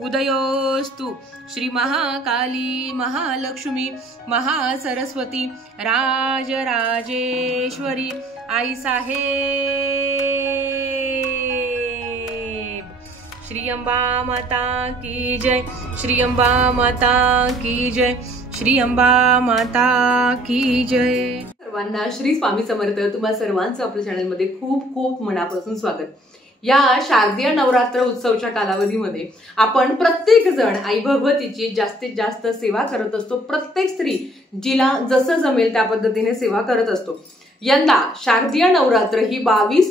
उदयोस्तु श्री महाकाली महालक्ष्मी महासरस्वती राजराजेश्वरी आई साहेब। श्री अंबा माता की जय, श्री अंबा माता की जय, श्री अंबा माता की जय। सर्वांना श्री स्वामी समर्थ। तुम्हा सर्वांचं आपल्या चॅनलमध्ये खूप खूप मनापासून स्वागत। या शारदीय नवरात्र उत्सवच्या कालावधीमध्ये आपण प्रत्येक जण आई भगवतीची जास्तीत जास्त सेवा करत असतो। प्रत्येक स्त्री जिला जसं जमेल त्या पद्धतीने सेवा करत असतो। यंदा शारदीय नवरात्र ही 22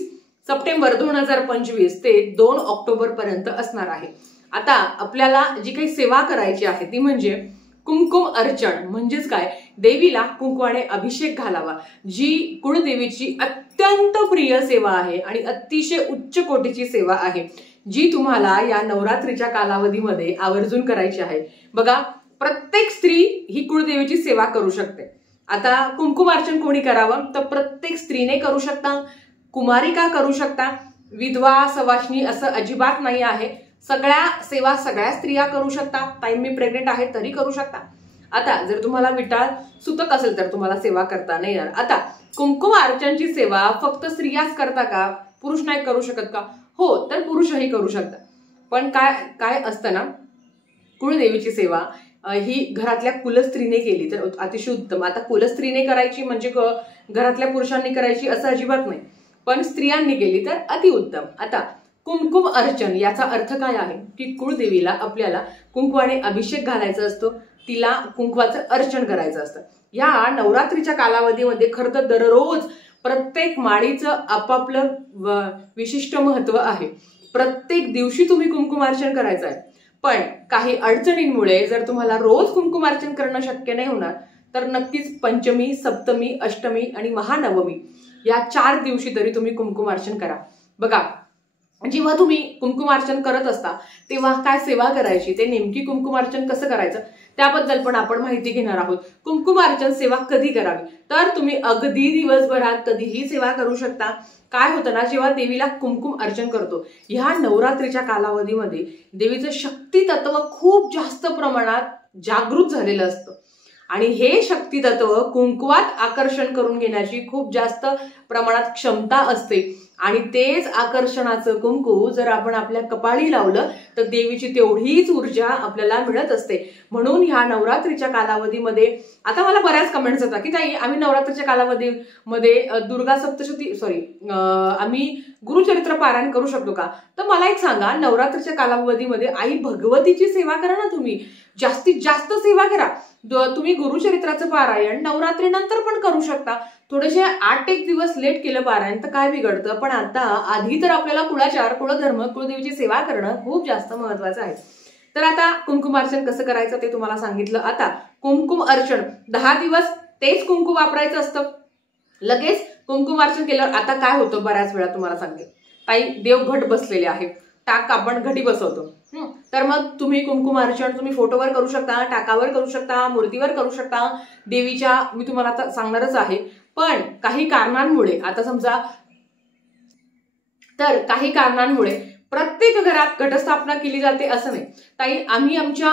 सप्टेंबर 2025 ते 2 ऑक्टोबर पर्यंत असणार आहे। आता आपल्याला जी काही सेवा करायची आहे ती म्हणजे कुंकुम अर्चन। म्हणजेच काय, देवीला कुंकवाने अभिषेक घालावा, जी कुळदेवीची अत्यंत प्रिय सेवा आहे आणि अतिशय उच्च कोटीची सेवा आहे, जी तुम्हाला या नवरात्रीच्या कालावधीमध्ये आवर्जून करायची आहे। बघा, प्रत्येक स्त्री ही कुळदेवीची सेवा करू शकते। आता कुंकुम अर्चन कोणी करावं, तर प्रत्येक स्त्रीने करू शकता, कुमारिका करू शकता, विधवा सवाष्णी असं अजिबात नाही आहे। सगळ्या सेवा सगळ्या स्त्रिया करू शकता। टाइम मी प्रेग्नेंट आहे तरी करू शकता। आता जर तुम्हाला विटाळ सुतक असेल तर तुम्हाला सेवा करता नाही येणार। आता कुंकुम अर्चनची सेवा फक्त स्त्रियाच करता का, पुरुष नाही करू शकत का? हो, तर पुरुषही करू शकता। पण काय काय असतं ना, कुळदेवीची सेवा ही घरातल्या कुलस्त्रीने केली तर अतिशय उत्तम। आता कुलस्त्रीने करायची म्हणजे घरातल्या पुरुषांनी करायची असं अजिबात नाही, पण स्त्रियांनी केली तर अतिउत्तम। आता कुंकुम अर्चन याचा अर्थ काय आहे की कुळदेवीला आपल्याला कुंकवाने अभिषेक घालायचा असतो, तिला कुंकवाचं अर्चन करायचं असतं। या नवरात्रीच्या कालावधीमध्ये खरं तर दररोज प्रत्येक माळीचं आपापलं विशिष्ट महत्व आहे। प्रत्येक दिवशी तुम्ही कुंकुम अर्चन करायचं आहे, पण काही अडचणींमुळे जर तुम्हाला रोज कुंकुम अर्चन करणं शक्य नाही होणार तर नक्कीच पंचमी, सप्तमी, अष्टमी आणि महानवमी या 4 दिवशी तरी तुम्ही कुंकुम अर्चन करा। बघा, जेव्हा तुम्ही कुंकुम अर्चन करत असता तेव्हा काय सेवा करायची, ते नेमकी कुंकुम अर्चन कसं करायचं त्याबद्दल पण आपण माहिती घेणार आहोत। कुंकुम अर्चन सेवा कधी करावी, तर तुम्ही अगदी दिवसभरात कधीही सेवा करू शकता। काय होतं ना, जेव्हा देवीला कुंकुम अर्चन करतो ह्या नवरात्रीच्या कालावधीमध्ये देवीचं शक्ती तत्व खूप जास्त प्रमाणात जागृत झालेलं असतं आणि हे शक्ती तत्व कुंकवात आकर्षण करून घेण्याची खूप जास्त प्रमाणात क्षमता असते आणि तेच आकर्षणाचं कुंकू जर आपण आपल्या कपाळी लावलं तर देवीची तेवढीच ऊर्जा आपल्याला मिळत असते। म्हणून ह्या नवरात्रीच्या कालावधीमध्ये आता मला बऱ्याच कमेंट्स येतात की ताई, आम्ही नवरात्रीच्या कालावधीमध्ये दुर्गा सप्तशती आम्ही गुरुचरित्र पारायण करू शकतो का? तर मला एक सांगा, नवरात्रीच्या कालावधीमध्ये आई भगवतीची सेवा करा ना, तुम्ही जास्तीत जास्त सेवा करा। तुम्ही गुरुचरित्राचं पारायण नवरात्रीनंतर पण करू शकता। थोडेसे 8 दिवस लेट केलं पारायण तर काय बिघडतं, पण आता आधी तर आपल्याला कुळाचार, कुळधर्म, कुळदेवीची सेवा करणं खूप जास्त महत्वाचं आहे। तर आता कुंकुम अर्चन कसं करायचं ते तुम्हाला सांगितलं। आता कुंकुम अर्चन 10 दिवस तेच कुंकू वापरायचं असतं। लगेच कुंकुम अर्चन केल्यावर आता काय होतं, बऱ्याच वेळा तुम्हाला सांगते, ताई देवघट बसलेले आहे, टाक आपण घटी बसवतो, तर मग तुम्ही कुंकुम अर्चन तुम्ही फोटोवर करू शकता, टाकावर करू शकता, मूर्तीवर करू शकता, देवीच्या मी तुम्हाला आता सांगणारच आहे। पण काही कारणांमुळे आता समजा, तर काही कारणांमुळे प्रत्येक घरात घटस्थापना केली जाते असं नाही। ताई, आम्ही आमच्या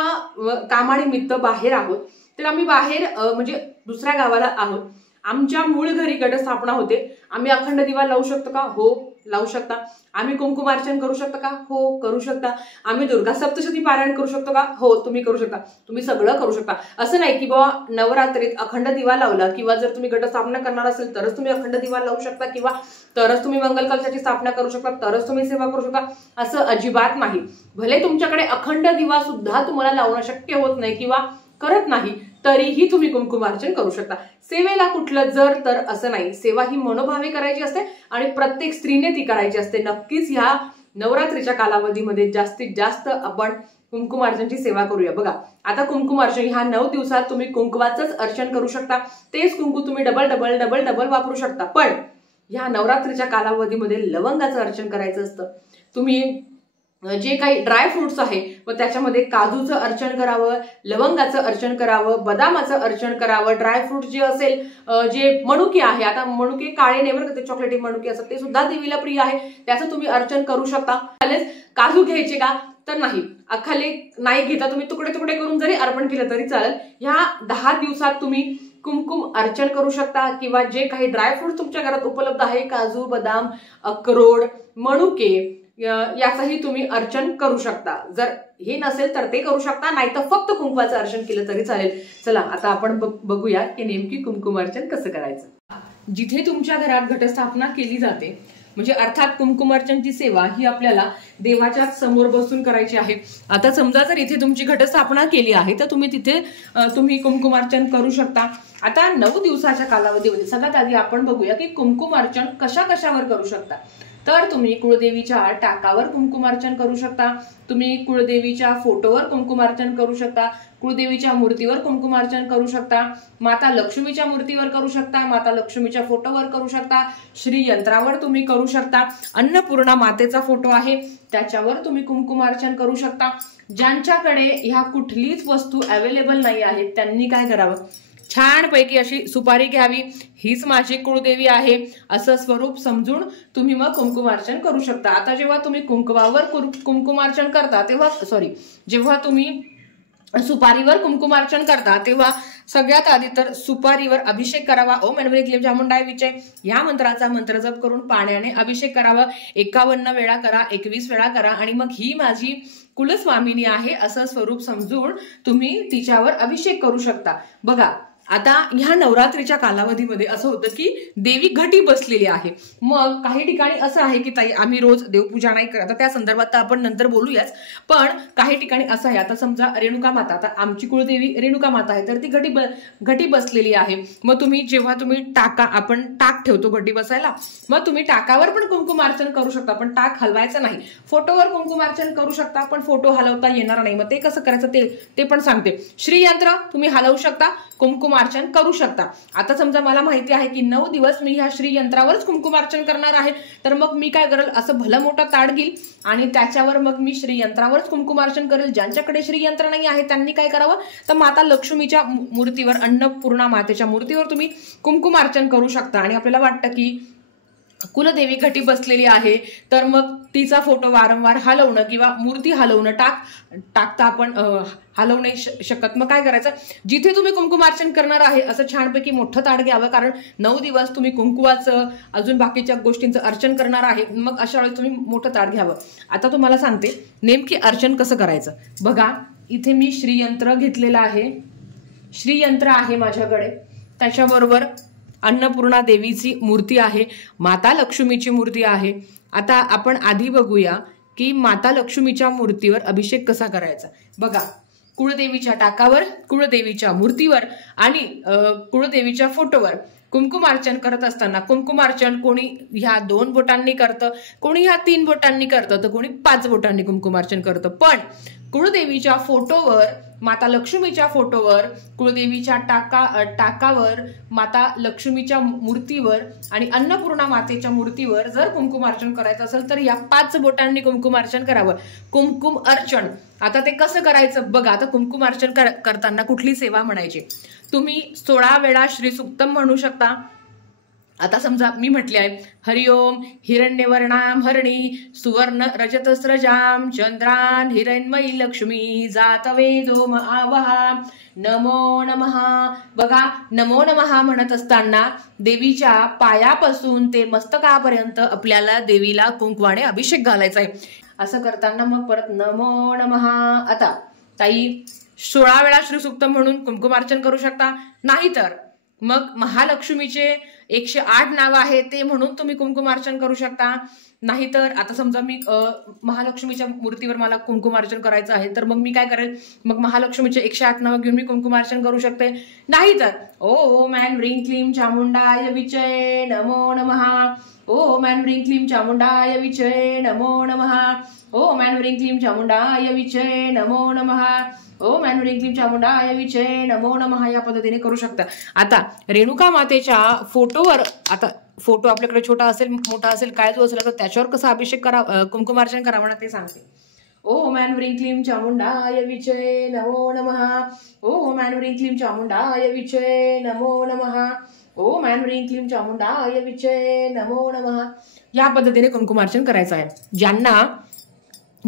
कामानिमित्त बाहेर आहोत, तर आम्ही बाहेर म्हणजे दुसऱ्या गावाला आहोत, आमच्या मूळ घरी घटस्थापना होते, आम्ही अखंड दिवा लावू शकतो का? हो, लावू शकता। आम्ही कुंकुम अर्चन करू शकता का? हो, करू शकता। आम्ही दुर्गा सप्तशती पारायण करू शकतो का? हो, तुम्ही करू शकता। तुम्ही सगळं करू शकता। असं नाही की बाबा नवरात्रीत अखंड दिवा लावला किंवा जर तुम्ही घटस्थापना करणार असेल तरच तुम्ही अखंड दिवा लावू शकता किंवा तरच तुम्ही मंगल कलशाची स्थापना करू शकता, तरच तुम्ही सेवा करू शकता, असं अजिबात नाही। भले तुमच्याकडे अखंड दिवा सुद्धा तुम्हाला लावणं शक्य होत नाही किंवा करत नाही तरीही तुम्ही कुंकुम अर्चन करू शकता। सेवेला कुठलं जर तर असं नाही, सेवा ही मनोभावे करायची असते आणि प्रत्येक स्त्रीने ती करायची असते। नक्कीच ह्या नवरात्रीच्या कालावधीमध्ये जास्तीत जास्त आपण कुंकुम अर्चनची सेवा करूया। बघा, आता कुंकुम अर्चन ह्या 9 दिवसात तुम्ही कुंकवाचंच अर्चन करू शकता, तेच कुंकू तुम्ही डबल डबल डबल डबल वापरू शकता। पण ह्या नवरात्रीच्या कालावधीमध्ये लवंगाचं अर्चन करायचं असतं। तुम्ही जे काही ड्राय फ्रुट्स आहे व त्याच्यामध्ये काजूचं अर्चन करावं, लवंगाचं अर्चन करावं, बदामाचं अर्चन करावं, ड्रायफ्रूट जे असेल, जे मनुके आहे, आता मनुके काळे नेवर ते चॉकलेटी मनुके असतात ते सुद्धा देवीला प्रिय आहे, त्याचं तुम्ही अर्चन करू शकता। काजू घ्यायचे का? तर नाही, अखाले नाही घेता, तुम्ही तुकडे तुकडे करून जरी अर्पण केलं तरी चालेल. ह्या 10 दिवसात तुम्ही कुमकुम अर्चन करू शकता किंवा जे काही ड्रायफ्रूट तुमच्या घरात उपलब्ध आहे, काजू, बदाम, अक्रोड, मनुके, याचंही तुम्ही अर्चन करू शकता. जर हे नसेल तर ते करू शकता, नाही तर फक्त कुंकवाचं अर्चन केलं तरी चालेल. चला आता आपण बघूया की नेमकी कुमकुम अर्चन कसं करायचं. जिथे तुमच्या घरात घटस्थापना केली जाते, म्हणजे अर्थात कुमकुमार्चनची सेवा ही आपल्याला देवाच्या समोर बसून करायची आहे. आता समजा जर इथे तुमची घटस्थापना केली आहे तर तुम्ही तिथे कुमकुमार्चन करू शकता. आता 9 दिवसाच्या कालावधीमध्ये सगळ्यात आधी आपण बघूया की कुमकुमार्चन कशा कशावर करू शकता. तर तुम्ही कुळदेवीच्या टाकावर कुमकुमार्चन करू शकता, तुम्ही कुळदेवीच्या फोटोवर कुमकुमार्चन करू शकता, कुळदेवीच्या मूर्तीवर कुमकुमार्चन करू शकता, माता लक्ष्मीच्या मूर्तीवर करू शकता, माता लक्ष्मीच्या फोटोवर करू शकता, श्री यंत्रावर तुम्ही करू शकता, अन्नपूर्णा मातेचा फोटो आहे त्याच्यावर तुम्ही कुमकुमार्चन करू शकता. ज्यांच्याकडे ह्या कुठलीच वस्तू अवेलेबल नाही आहे त्यांनी काय करावं, छानपैकी अशी सुपारी घ्यावी, हीच माझी कुळदेवी आहे असं स्वरूप समजून तुम्ही मग कुमकुमार्चन करू शकता. आता जेव्हा तुम्ही कुंकवावर कुमकुमार्चन करता तेव्हा जेव्हा तुम्ही सुपारीवर कुमकुमार्चन करता तेव्हा सगळ्यात आधी तर सुपारीवर अभिषेक करावा. ओम ऐनवरी क्लीम चामुंडाय विचे या मंत्राचा मंत्र जप करून पाण्याने अभिषेक करावा. 51 वेळा करा, 21 वेळा करा आणि मग ही माझी कुलस्वामिनी आहे असं स्वरूप समजून तुम्ही तिच्यावर अभिषेक करू शकता. बघा आता ह्या नवरात्रीच्या कालावधीमध्ये असं होतं की देवी घटी बसलेली आहे. मग काही ठिकाणी असं आहे की ताई आम्ही रोज देवपूजा नाही करत, त्या संदर्भात तर आपण नंतर बोलूयाच, पण काही ठिकाणी असं आहे. आता समजा रेणुका माता, आता आमची कुळदेवी रेणुका माता आहे तर ती घटी बसलेली आहे. मग जेव्हा तुम्ही आपण टाक ठेवतो घटी बसायला, मग तुम्ही टाकावर पण कुमकुमार्चन करू शकता, पण टाक हलवायचं नाही. फोटोवर कुमकुमार्चन करू शकता पण फोटो हलवता येणार नाही. मग ते कसं करायचं ते पण सांगते. श्रीयंत्र तुम्ही हलवू शकता, कुमकुमार्चन करू शकता. आता समजा मला माहिती आहे की 9 दिवस मी ह्या श्री यंत्रावरच कुमकुमार्चन करणार आहे, तर मग मी काय करेल, असं भलं मोठा ताट घेईल आणि त्याच्यावर मग मी श्री यंत्रावरच कुमकुमार्चन करेल. ज्यांच्याकडे श्री यंत्र नाही आहे त्यांनी काय करावं, तर माता लक्ष्मीच्या मूर्तीवर, अन्नपूर्णा मातेच्या मूर्तीवर तुम्ही कुमकुमार्चन करू शकता. आणि आपल्याला वाटतं की कुलदेवी घटी बसलेली आहे तर मग तिचा फोटो वारंवार हलवणं किंवा मूर्ती हलवणं, टाकता आपण हलवू नाही शकत. मग काय करायचं, जिथे तुम्ही कुमकुमार्चन करणार आहे असं छानपैकी मोठं ताट घ्यावं, कारण 9 दिवस तुम्ही कुंकुवाचं अजून बाकीच्या गोष्टींचं अर्चन करणार आहे. मग अशा वेळेस तुम्ही मोठं ताट घ्यावं. आता तुम्हाला सांगते नेमकी अर्चन कसं करायचं. बघा इथे मी श्रीयंत्र घेतलेलं आहे, श्रीयंत्र आहे माझ्याकडे, त्याच्याबरोबर अन्नपूर्णा देवीची मूर्ती आहे, माता लक्ष्मीची मूर्ती आहे. आता आपण आधी बघूया की माता लक्ष्मीच्या मूर्तीवर अभिषेक कसा करायचा. बघा कुळदेवीच्या टाकावर, कुळदेवीच्या मूर्तीवर आणि कुळदेवीच्या फोटोवर कुमकुमार्चन करत असताना, कुमकुमार्चन कोणी ह्या 2 बोटांनी करतं, कोणी ह्या 3 बोटांनी करतं, तर कोणी 5 बोटांनी कुमकुमार्चन करतं. पण कुळदेवीच्या फोटोवर, माता लक्ष्मीच्या फोटोवर, कुळदेवीच्या टाकावर, माता लक्ष्मीच्या मूर्तीवर आणि अन्नपूर्णा मातेच्या मूर्तीवर जर कुमकुमार्चन करायचं असेल तर या 5 बोटांनी कुमकुमार्चन करावं, कुमकुम अर्चन. आता ते कसं करायचं बघा. आता कुमकुमार्चन करताना कुठली सेवा म्हणायची, तुम्ही 16 वेळा श्री सुक्तम म्हणू शकता. आता समजा मी म्हटले आहे हरिओम हिरण्यवर्णाम हरणी सुवर्ण रजतस्रजाम चंद्रान हिरण्मयी लक्ष्मी जातवेदो आवहा नमो नमः. बघा नमो नमः म्हणत असताना देवीच्या पायापासून ते मस्तकापर्यंत आपल्याला देवीला कुंकवाने अभिषेक घालायचा आहे. असं करताना मग परत नमो नमः. आता ताई 16 वेळा श्रीसुक्त म्हणून कुमकुमार्चन करू शकता, नाहीतर मग महालक्ष्मीचे 108 नाव आहे ते म्हणून तुम्ही कुमकुमार्चन करू शकता. नाहीतर आता समजा मी महालक्ष्मीच्या मूर्तीवर मला कुमकुमार्चन करायचं आहे तर मग मी काय करेल, मग महालक्ष्मीचे 108 नाव घेऊन मी कुमकुमार्चन करू शकते. नाहीतर ओम ऐन ह्रीं क्लीं चामुंडाय विचे नमो नमः, ओम ऐन ह्रीं क्लीं चामुंडाय विचे नमो नमः, ओम ऐन ह्रीं क्लीं चामुंडाय विचे नमो नमः, ओम ऐन ह्रीं क्लीं चामुंडाय विचे नमो नमः. या पद्धतीने करू शकता. आता रेणुका मातेच्या फोटोवर, आता फोटो आपल्याकडे छोटा असेल मोठा असेल काय जो असेल तर त्याच्यावर कसा अभिषेक करावा, कुमकुमार्चन करावं ना ते सांगते. ओम ऐन ह्रीं क्लीं चामुंडाय विचे नमो नमः, ओम ऐन ह्रीं क्लीं चामुंडाय विचे नमो नमः, ओम ऐन ह्रीं क्लीं चामुंडाय विचे नमो नमः. या पद्धतीने कुमकुमार्चन करायचं आहे. ज्यांना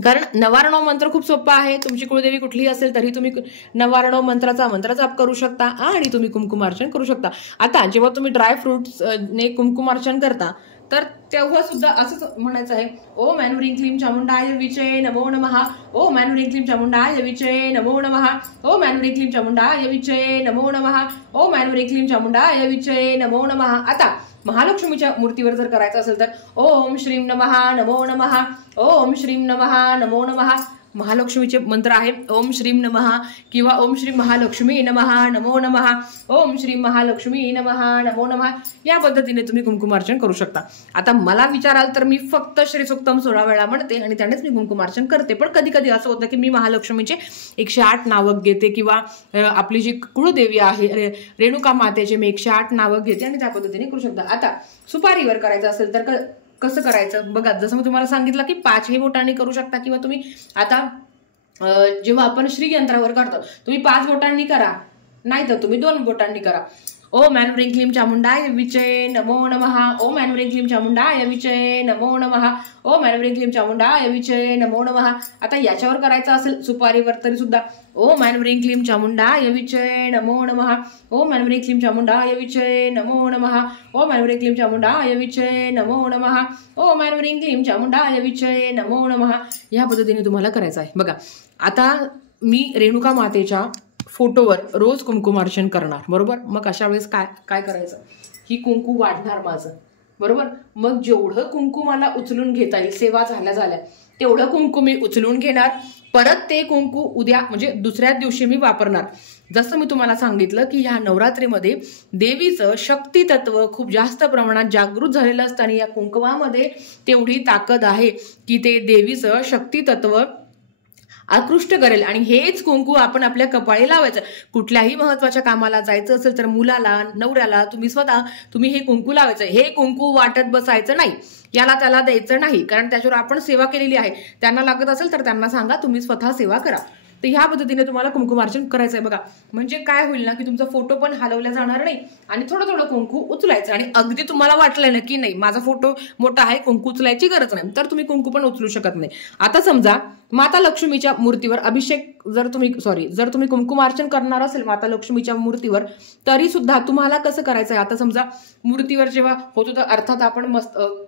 कारण 99 मंत्र खूप सोपा आहे. तुमची कुळदेवी कुठलीही असेल तरी तुम्ही 99 मंत्राचा मंत्रजाप करू शकता आणि तुम्ही कुंकुमार्चन करू शकता. आता जेव्हा तुम्ही ड्रायफ्रुट्स ने कुंकुमार्चन करता तर तेव्हा सुद्धा असंच म्हणायचं आहे, ओम ऐं ह्रीं क्लीं चामुंडाय विचे नमो नमः, ओम ऐं ह्रीं क्लीं चामुंडाय विचे नमो नमः, ओम ऐं ह्रीं क्लीं चामुंडाय विचे नमो नमः, ओम ऐं ह्रीं क्लीं चामुंडाय विचे नमो नमः. आता महालक्ष्मीच्या मूर्तीवर जर करायचं असेल तर ओम श्रीं नमः नमो नमः, ओम श्रीं नमः नमो नमः. महालक्ष्मीचे मंत्र आहे ओम श्रीं नमः किंवा ओम श्री महालक्ष्मी नमः नमो नमः, ओम श्री महालक्ष्मी नमः नमो नमः. या पद्धतीने तुम्ही कुंकुमार्चन करू शकता. आता मला विचाराल तर मी फक्त श्री सूक्तम 16 वेळा म्हणते आणि त्यानेच मी कुंकुमार्चन करते. पण कधी कधी असं होतं की मी महालक्ष्मीचे 108 नावं घेते किंवा आपली जी कुळदेवी आहे रेणुका मातेचे मी 108 नावं घेते आणि त्या पद्धतीने करू शकता. आता सुपारीवर करायचं असेल तर कसं करायचं बघा. जसं मी तुम्हाला सांगितलं की 5 बोटांनी करू शकता किंवा तुम्ही आता जेव्हा आपण श्रीयंत्रावर करतो तुम्ही 5 बोटांनी करा, नाही तर तुम्ही 2 बोटांनी करा. ओम ऐं ह्रीं क्लीं चामुंडाय विचे नमो नमः, ओम ऐं ह्रीं क्लीं चामुंडाय विचे नमो नमः, ओम ऐं ह्रीं क्लीं चामुंडाय विचे नमो नमः. आता याच्यावर करायचं असेल सुपारीवर तरी सुद्धा ओम ऐं ह्रीं क्लीं चामुंडाय विचे नमो नमः, ओम ऐं ह्रीं क्लीं चामुंडाय विचे नमो नमः, ओम ऐं ह्रीं क्लीं चामुंडाय विचे नमो नमः, ओम ऐं ह्रीं क्लीं चामुंडाय विचे नमो नमः. या पद्धतीने तुम्हाला करायचं आहे. बघा आता मी रेणुका मातेच्या फोटोवर रोज कुंकुमार्चन करणार, बरोबर. मग अशा वेळेस काय करायचं, ही कुंकू वाढणार माझं, बरोबर. मग जेवढं कुंकू मला उचलून घेता येईल सेवा झाल्या तेवढं कुंकू मी उचलून घेणार. परत ते कुंकू उद्या म्हणजे दुसऱ्या दिवशी मी वापरणार. जसं मी तुम्हाला सांगितलं की ह्या नवरात्रीमध्ये देवीचं शक्ती तत्व खूप जास्त प्रमाणात जागृत झालेलं असतं आणि या कुंकवामध्ये तेवढी ताकद आहे की ते देवीचं शक्ती तत्व आकृष्ट करेल. आणि हेच कुंकू आपण आपल्या कपाळी लावायचं. कुठल्याही महत्वाच्या कामाला जायचं असेल तर मुलाला नवऱ्याला तुम्ही हे कुंकू लावायचं. हे कुंकू वाटत बसायचं नाही, याला त्याला द्यायचं नाही, कारण त्याच्यावर आपण सेवा केलेली आहे. त्यांना लागत असेल तर त्यांना सांगा, तुम्ही स्वतः सेवा करा. तर ह्या पद्धतीने तुम्हाला कुंकुमार्चन करायचं आहे. बघा म्हणजे काय होईल ना की तुमचा फोटो पण हलवला जाणार नाही आणि थोडं थोडं कुंकू उचलायचं. आणि अगदी तुम्हाला वाटलंय ना की नाही माझा फोटो मोठा आहे, कुंकू उचलायची गरज नाही, तर तुम्ही कुंकू पण उचलू शकत नाही. आता समजा माता लक्ष्मीच्या मूर्तीवर अभिषेक जर तुम्ही कुंकुमार्चन करणार असेल माता लक्ष्मीच्या मूर्तीवर तरी सुद्धा तुम्हाला कसं करायचं आहे. आता समजा मूर्तीवर जेव्हा होतो तर अर्थात आपण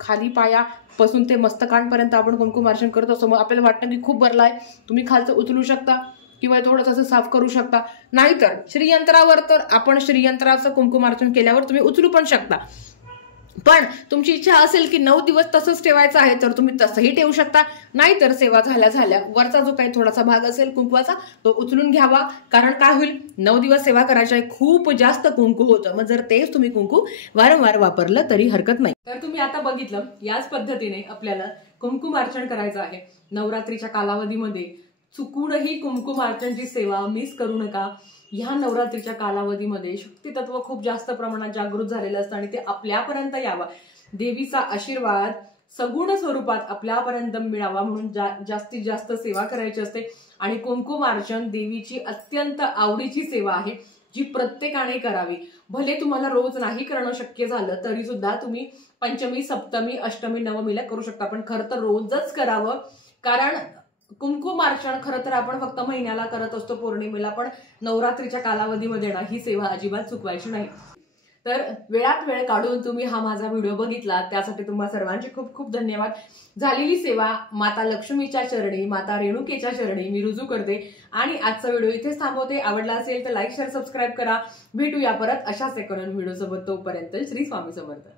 खाली पायापासून ते मस्तकांपर्यंत आपण कुंकुमार्चन करत असतो. मग आपल्याला वाटतं की खूप भरला आहे, तुम्ही खालचं उचलू शकता किंवा थोडंसं असं साफ करू शकता. नाहीतर श्रीयंत्रावर तर आपण श्रीयंत्राचं कुंकुमार्चन केल्यावर तुम्ही उचलू पण शकता. पण तुमची इच्छा असेल की 9 दिवस तसंच ठेवायचं आहे तर तुम्ही तसंही ठेवू शकता. नाहीतर सेवा झाल्या वरचा जो काही थोडासा भाग असेल कुंकवाचा तो उचलून घ्यावा. कारण काय होईल 9 दिवस सेवा करायची आहे, खूप जास्त कुंकू होतं. मग जर तेच तुम्ही कुंकू वारंवार वापरलं तरी हरकत नाही. तर तुम्ही आता बघितलं याच पद्धतीने आपल्याला कुंकुमार्चन करायचं आहे. नवरात्रीच्या कालावधीमध्ये चुकूनही कुंकुमार्चनची सेवा मिस करू नका. ह्या नवरात्रीच्या कालावधीमध्ये शक्ती तत्व खूप जास्त प्रमाणात जागृत झालेलं असतं आणि ते आपल्यापर्यंत यावा, देवीचा आशीर्वाद सगुण स्वरूपात आपल्यापर्यंत मिळावा म्हणून जास्तीत जास्त सेवा करायची असते. आणि कुंकुमार्चन देवीची अत्यंत आवडीची सेवा आहे जी प्रत्येकाने करावी. भले तुम्हाला रोज नाही करणं शक्य झालं तरी सुद्धा तुम्ही पंचमी, सप्तमी, अष्टमी, नवमीला करू शकता. पण खरं तर रोजच करावं. कारण कुंकुमार्चन खरं तर आपण फक्त महिन्याला करत असतो, पौर्णिमेला. पण नवरात्रीच्या कालावधीमध्ये ना ही सेवा अजिबात चुकवायची नाही. तर वेळात वेळ काढून तुम्ही हा माझा व्हिडिओ बघितला त्यासाठी तुम्हा सर्वांचे खूप खूप धन्यवाद. झालेली सेवा माता लक्ष्मीच्या चरणी, माता रेणुकेच्या चरणी मी रुजू करते आणि आजचा व्हिडिओ इथेच थांबवते. आवडला असेल तर लाईक, शेअर, सबस्क्राईब करा. भेटूया परत अशाच एका व्हिडिओ सोबत. तोपर्यंत श्री स्वामी समर्थ.